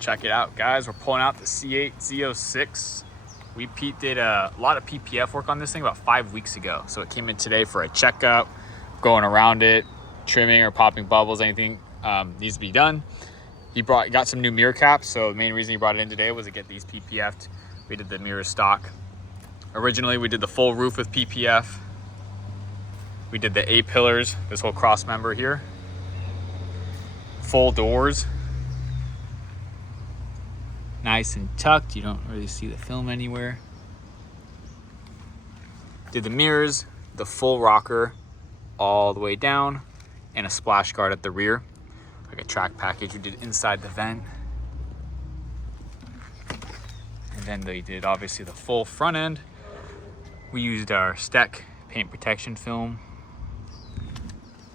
Check it out, guys. We're pulling out the C8 Z06. We did a lot of PPF work on this thing about 5 weeks ago. So it came in today for a checkup, going around it, trimming or popping bubbles, anything needs to be done. He got some new mirror caps. So the main reason he brought it in today was to get these PPF'd. We did the mirror stock. Originally, we did the full roof with PPF. We did the A-pillars, this whole cross member here. Full doors. Nice and tucked, you don't really see the film anywhere. Did the mirrors, the full rocker all the way down, and a splash guard at the rear. Like a track package we did inside the vent. And then they did obviously the full front end. We used our Steck paint protection film.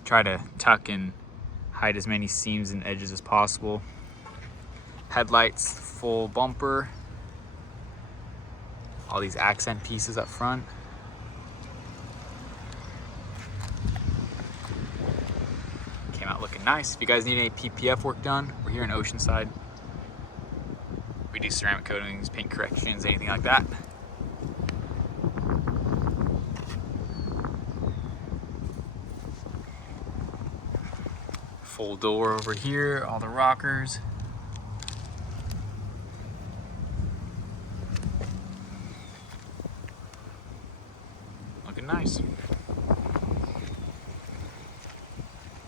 Try to tuck and hide as many seams and edges as possible. Headlights, full bumper. All these accent pieces up front. Came out looking nice. If you guys need any PPF work done, we're here in Oceanside. We do ceramic coatings, paint corrections, anything like that. Full door over here, all the rockers. Looking nice.